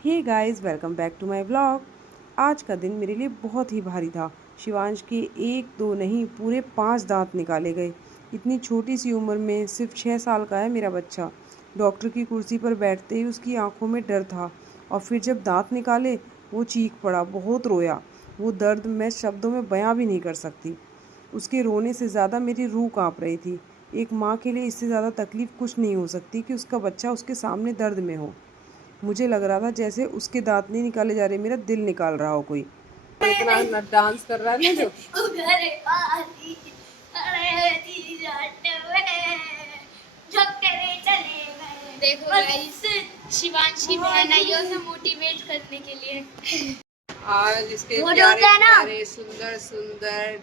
Hey guys, welcome back to my vlog. आज का दिन मेरे लिए बहुत ही भारी था। शिवांश के एक दो नहीं पूरे 5 दांत निकाले गए। इतनी छोटी सी उम्र में सिर्फ 6 साल का है मेरा बच्चा। डॉक्टर की कुर्सी पर बैठते ही उसकी आंखों में डर था और फिर जब दांत निकाले वो चीख पड़ा, बहुत रोया। वो दर्द मैं शब्दों में बयां भी नहीं कर सकती। उसके रोने से ज़्यादा मेरी रूह कांप रही थी। एक माँ के लिए इससे ज़्यादा तकलीफ़ कुछ नहीं हो सकती कि उसका बच्चा उसके सामने दर्द में हो। मुझे लग रहा था जैसे उसके दांत नहीं निकाले जा रहे, मेरा दिल निकाल रहा हो कोई। इतना डांस कर रहा है ना जो। देखो गाइस, शिवांशी बहन आई है उसे मोटिवेट करने के लिए। आज इसके प्यारे प्यारे सुंदर सुंदर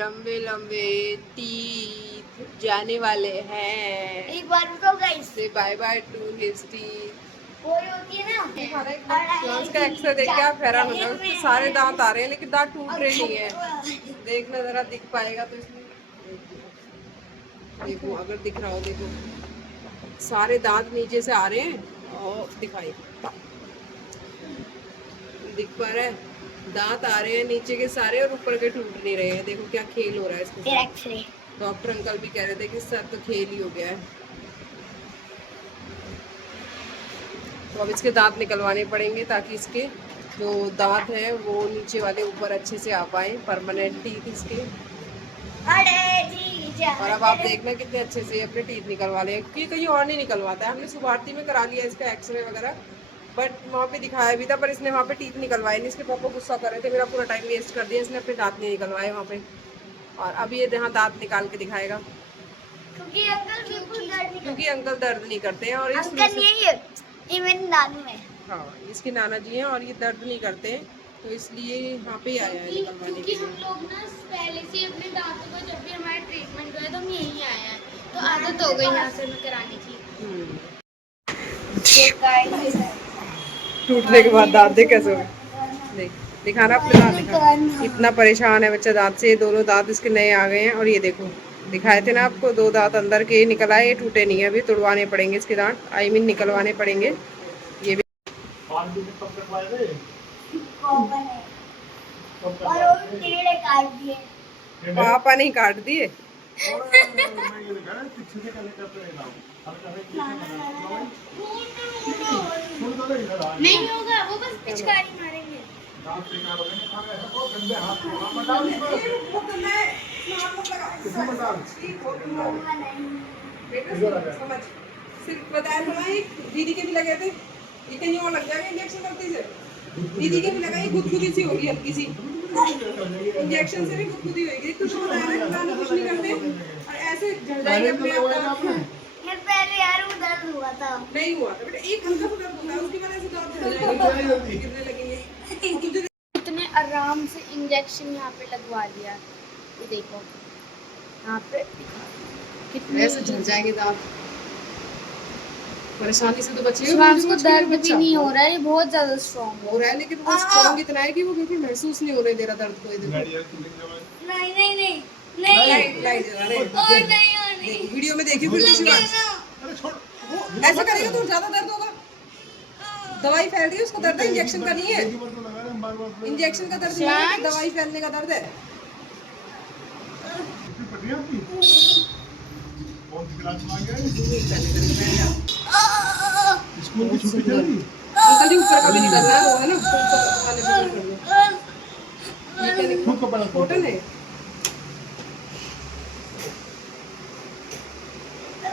लंबे लंबे टीथ जाने वाले हैं। एक बार रुको guys, say bye bye to his teeth. वो होती है ना, उसका एक्सरे देख के आप हैरान हो जाओगे, उसके सारे दांत आ रहे हैं लेकिन दांत टूट रहे नहीं है। देखना जरा दिख पाएगा तो इसमें देखो, अगर दिख रहा हो देखो, सारे दांत नीचे से आ रहे हैं और दिखाई दिख पा रहा है, दांत आ रहे हैं नीचे के सारे और ऊपर के टूट नहीं रहे हैं। देखो क्या खेल हो रहा है इसके साथ। डॉक्टर अंकल भी कह रहे थे कि सर तो खेल ही हो गया है। तो अब इसके दांत निकलवाने पड़ेंगे ताकि इसके जो दांत हैं वो नीचे वाले ऊपर अच्छे से आ पाए, परमानेंट टीथ इसके। और अब आप देखना कितने अच्छे से अपने टीथ निकलवा ले, क्योंकि कहीं और नहीं निकलवाता है। हमने सुभारती में करा लिया इसका एक्सरे वगैरह, बट वहाँ पे दिखाया भी था, पर इसने वहाँ पे टीथ निकलवाए नहीं। इसके पापा गुस्सा कर रहे थे, मेरा पूरा टाइम वेस्ट कर दिया, इसने अपने दांत नहीं निकलवाए वहाँ पे। और अभी ये यहाँ दांत निकाल के दिखाएगा, क्योंकि अंकल दर्द नहीं करते हैं। और ये मेरी नानी है। हाँ, इसके नाना जी हैं और ये दर्द नहीं करते हैं, तो इसलिए यहाँ पे आया है निकलवाने के क्योंकि लिए। हम लोग ना पहले से अपने दांतों को जब भी हमारा ट्रीटमेंट हुआ तो हम यहीं आए हैं, तो आदत हो गई यहाँ से हमें कराने की। टूटने के बाद दांत देख कैसे हो गए। देख, दिखाना अपने दांत, दिखा। इतना परेशान है बच्चा दांत से। दोनों दांत इसके नए आ गए हैं और ये देखो, दिखाए थे ना आपको, 2 दांत अंदर के निकल आए, ये टूटे नहीं है। अभी तुड़वाने पड़ेंगे इसके दांत, आई मीन निकलवाने पड़ेंगे ये भी। पापा नहीं काट दिए। नहीं होगा, वो बस पिचकारी मारेंगे। सिर्फ बताया थोड़ा ही, दीदी के भी लगे थे, ये कहीं और लग जाएगा इंजेक्शन गलती से। दीदी के भी लगा, ये गुदगुदी सी होगी हल्की सी, इंजेक्शन से भी गुदगुदी होगी। कुछ बताया ना, खाना कुछ नहीं करते और ऐसे झड़ जाएंगे अपने आप। पहले यार वो दर्द हुआ था। नहीं हुआ था बेटा, एक हल्का सा दर्द होता है, उसकी वजह से दांत झड़ जाएंगे, गिरने लगेंगे। इतने आराम से इंजेक्शन यहाँ पे लगवा दिया, ये देखो यहाँ पे कितने ऐसे झड़ जाएंगे दांत। परेशानी से तो बचिए। शिवांश को दर्द भी नहीं हो रहा है, ये बहुत ज्यादा स्ट्रॉन्ग हो रहा है, लेकिन वो स्ट्रॉन्ग इतना है कि वो बिल्कुल महसूस नहीं होने दे रहा दर्द को। इधर नहीं नहीं नहीं लाइट लाइट जला रहे हैं। वीडियो में देखिए फिर शिवांश, वो ऐसा करेगा तो ज्यादा दर्द होगा। दवाई फैल रही है, उसको दर्द है, इंजेक्शन का नहीं है। इंजेक्शन का दर्द नहीं है, दवाई फैलने का दर्द है। स्कूल की छुट्टी चल रही अंकल जी ऊपर का भी निकल रहा है, वो है ना ऊपर वाले भी कर लो। खुद को बड़ा कॉटन है।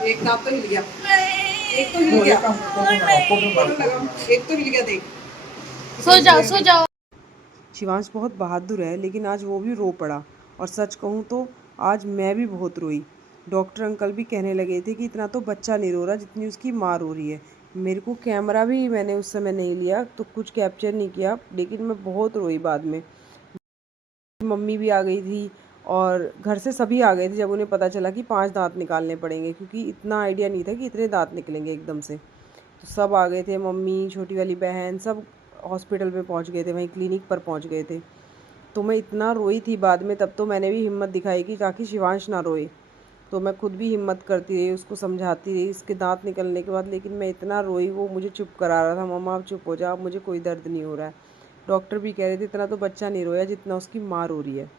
एक दांत तो हिल गया, एक तो हिल गया, एक तो हिल गया। देख, सो जाओ सो जाओ। शिवांश बहुत बहादुर है, लेकिन आज वो भी रो पड़ा। और सच कहूँ तो आज मैं भी बहुत रोई। डॉक्टर अंकल भी कहने लगे थे कि इतना तो बच्चा नहीं रो रहा जितनी उसकी माँ रो रही है। मेरे को कैमरा भी मैंने उस समय नहीं लिया तो कुछ कैप्चर नहीं किया, लेकिन मैं बहुत रोई बाद में। मम्मी भी आ गई थी और घर से सभी आ गए थे जब उन्हें पता चला कि 5 दांत निकालने पड़ेंगे, क्योंकि इतना आइडिया नहीं था कि इतने दांत निकलेंगे एकदम से। तो सब आ गए थे, मम्मी, छोटी वाली बहन, सब हॉस्पिटल में पहुंच गए थे, वहीं क्लिनिक पर पहुंच गए थे। तो मैं इतना रोई थी बाद में, तब तो मैंने भी हिम्मत दिखाई कि ताकि शिवांश ना रोए। तो मैं खुद भी हिम्मत करती रही, उसको समझाती रही इसके दांत निकलने के बाद, लेकिन मैं इतना रोई, वो मुझे चुप करा रहा था, मम्मा आप चुप हो जाओ, मुझे कोई दर्द नहीं हो रहा है। डॉक्टर भी कह रहे थे इतना तो बच्चा नहीं रोया जितना उसकी माँ रो रही है।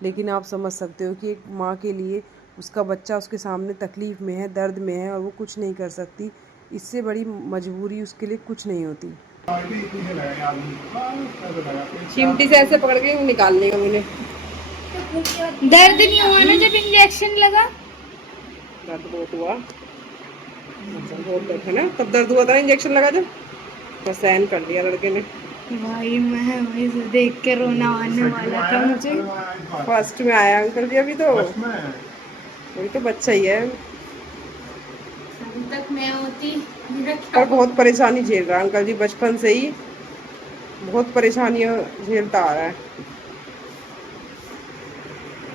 लेकिन आप समझ सकते हो कि एक माँ के लिए उसका बच्चा उसके सामने तकलीफ़ में है, दर्द में है, और वो कुछ नहीं कर सकती। इससे बड़ी मजबूरी उसके लिए कुछ नहीं होती। चिमटी से ऐसे पकड़ के निकालने का मुझे दर्द नहीं हुआ ना जब इंजेक्शन लगा? दर्द बहुत हुआ। अच्छा, बहुत दर्द है ना, तब दर्द हुआ था इंजेक्शन लगा जब, तो सहन कर लिया लड़के ने। भाई मैं वही से देख के रोना आने वाला था मुझे। फर्स्ट में आया अंकल जी, अभी तो वही तो बच्चा ही है। अभी तक मैं होती मेरा पर बहुत परेशानी झेल रहा है अंकल जी, बचपन से ही बहुत परेशानियां झेलता आ रहा है।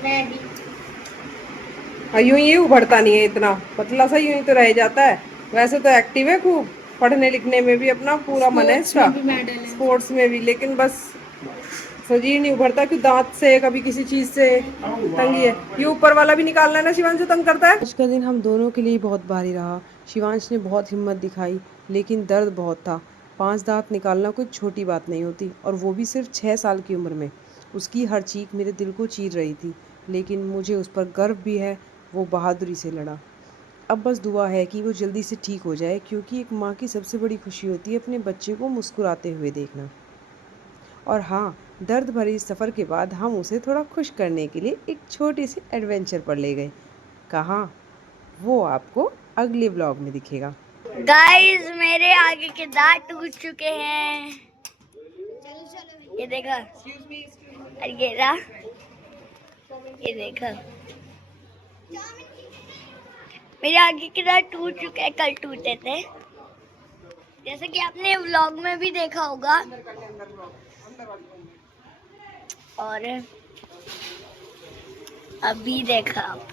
मैं भी और यूं ही उभरता नहीं है, इतना पतला सा यूं ही तो रह जाता है। वैसे तो एक्टिव है खूब, पढ़ने लिखने में भी अपना पूरा मन है इसका, स्पोर्ट्स में भी, लेकिन बस शरीर नहीं उभरता कि दांत से कभी किसी चीज से तंगी है। ये ऊपर वाला भी निकालना है ना, शिवांश जो तंग करता है। आज का दिन हम दोनों के लिए बहुत भारी रहा। शिवांश ने बहुत हिम्मत दिखाई, लेकिन दर्द बहुत था। 5 दांत निकालना कोई छोटी बात नहीं होती, और वो भी सिर्फ 6 साल की उम्र में। उसकी हर चीख मेरे दिल को चीर रही थी, लेकिन मुझे उस पर गर्व भी है। वो बहादुरी से लड़ा। अब बस दुआ है कि वो जल्दी से ठीक हो जाए, क्योंकि एक माँ की सबसे बड़ी खुशी होती है अपने बच्चे को मुस्कुराते हुए देखना। और हाँ, दर्द भरे इस सफ़र के बाद हम उसे थोड़ा खुश करने के लिए एक छोटी सी एडवेंचर पर ले गए। कहाँ, वो आपको अगले व्लॉग में दिखेगा। गाइस मेरे आगे के दांत टूट चुके हैं, ये देखा, और ये रहा, ये देखा, मेरे आगे के दांत टूट चुके हैं, कल टूटे थे, जैसे कि आपने व्लॉग में भी देखा होगा। और अभी देखा आप।